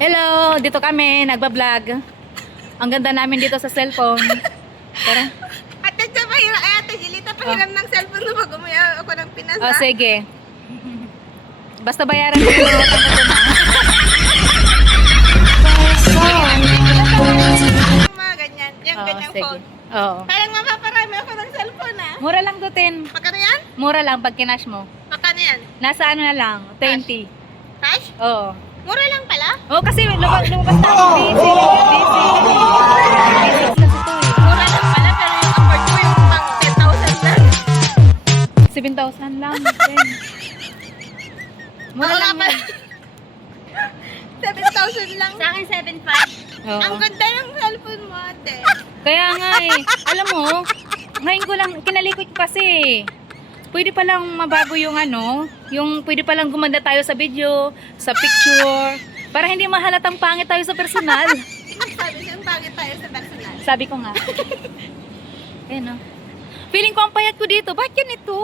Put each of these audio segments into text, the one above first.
Hello, dito kami, nagba-vlog. Ang ganda namin dito sa cellphone. Tara. Ate, ate Jilita, pahiram ng cellphone mo pag umayaw ako ng Pinas, Oh, sige. Basta bayaran mo yung utang ko na. Yung mga ganyan, yung Oh, ganyang sige. phone. Oo. Parang mapaparami ako ng cellphone, Mura lang dutin. Magkano yan? Mura lang pag kinash mo. Magkano yan? Nasa ano na lang, 20. Cash? Oo. Mura lang pala? Oh, kasi lumabas na ako. Busy. Mura lang pala, pero yung afford ko yung pang 10,000 lang. 7,000 lang. Mura Wala lang pala. yun. 7,000 lang. Sa akin, 7,500. Oo. Ang ganda ng cellphone mo, ate. Kaya nga alam mo, ngayon ko lang, kinalikot ko kasi. Pwede palang mabago yung yung pwede palang gumanda tayo sa video, sa picture, para hindi mahalatang pangit tayo sa personal. Sabi siyang pangit tayo sa personal. Sabi ko nga. Ayan o. Feeling ko ang payat ko dito, ba't yan ito?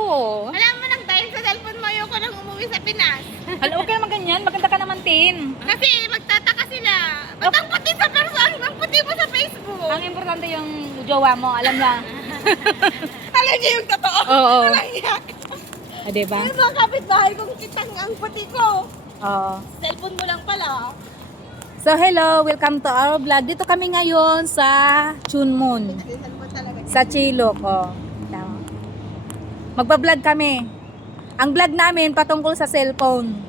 Alam mo nang dahil sa cellphone mo, ayoko nang umuwi sa Pinas. Alam, okay naman ganyan, maganda ka naman, Tin. Kasi magtataka sila. Ba't ang puti sa person? Ang puti mo sa Facebook. Ang importante yung jowa mo, alam na. Alam niyo yung totoo. Oo. Naiyak. Diba? Yung mga kapitbahay kong kitang ang puti ko. Oo. Cellphone mo lang pala. So hello, welcome to our vlog. Dito kami ngayon sa Chunmun, Cellphone talaga. sa Chilok. Oh. Tama. Magba-vlog kami. Ang vlog namin patungkol sa cellphone.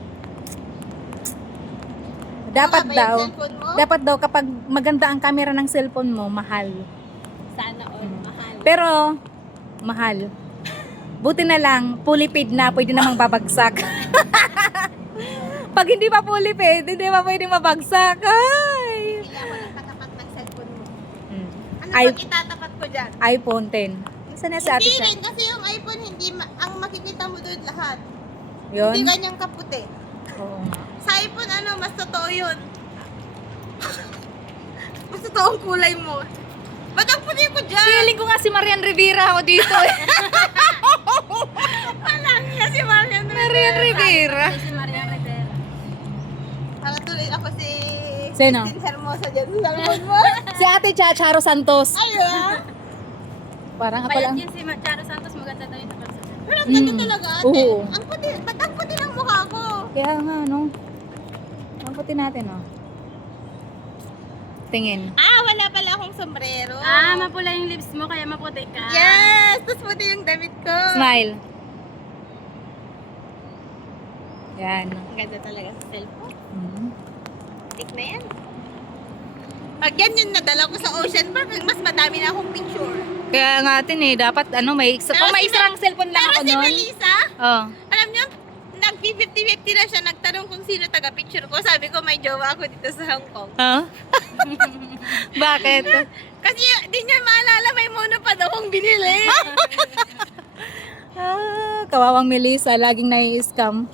Dapat Tama ba yung daw, cellphone mo? dapat daw kapag maganda ang camera ng cellphone mo, mahal. Sana all mahal. Pero mahal. Buti na lang, fully paid na, pwede namang babagsak. Pag hindi pa fully paid, hindi pa pwede mabagsak. Ay! Hindi ako nagtatapat ng cellphone mo. Hmm. Ano Ay- bang itatapat ko dyan? iPhone 10. Saan na sa ate Hindi siya? rin, kasi yung iPhone, hindi ang makikita mo doon lahat. Yun? Hindi ganyang kaputi. Oo nga. Sa iPhone, mas totoo yun. Mas totoo ang kulay mo. Ba't ang puti ko dyan? Feeling ko nga si Marian Rivera ako dito eh. Walang niya si Marian Marian Rivera. Si Marian Rivera. Para tuloy ako si Sino? Christine Hermosa dyan sa cellphone mo. Si ate Charo Santos. Ayun. Parang ako lang. si Charo Santos, maganda daw yung personal. Pero ang ganda talaga, ate. Oo. Ang puti, ba't ang puti ng mukha ko? Kaya nga, no? Ang puti natin, no? Tingin. Wala pala akong sombrero. Mapula yung lips mo kaya maputi ka. Yes! Tapos puti yung damit ko. Smile. Yan. Ang ganda talaga sa cellphone. Mhm. Tik na yan. Pag yan yung nadala ko sa Ocean Park, mas madami na akong picture. Kaya nga atin dapat may isa, kung may isang cellphone lang ako Pero si nun. Melissa, Oh. alam niyo, nag-50-50 na siya. Nagtanong kung sino taga-picture ko. Sabi ko, may jowa ako dito sa Hong Kong. Huh? Bakit? Kasi di niya maalala, may mono pa daw akong binili. Kawawang Melissa, laging nai-scam.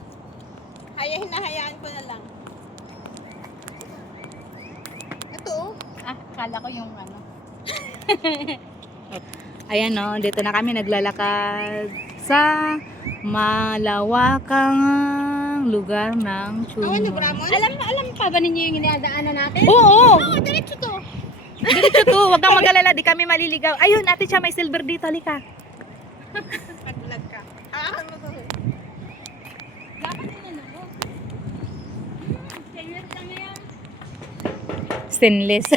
Hinahayaan ko na lang. Ito, Kala ko yung Ayan no, dito na kami naglalakad sa malawakang lugar ng Chunmun. Bramon? Alam pa ba ninyo yung iniadaanan natin? Oo! Oo, diretso to. Diretso to, huwag kang mag-alala, di kami maliligaw. Ayun, ate siya may silver dito, halika. Nag-vlog ka. Mo to. Dapat yun ano? Stainless lang yan. Stainless.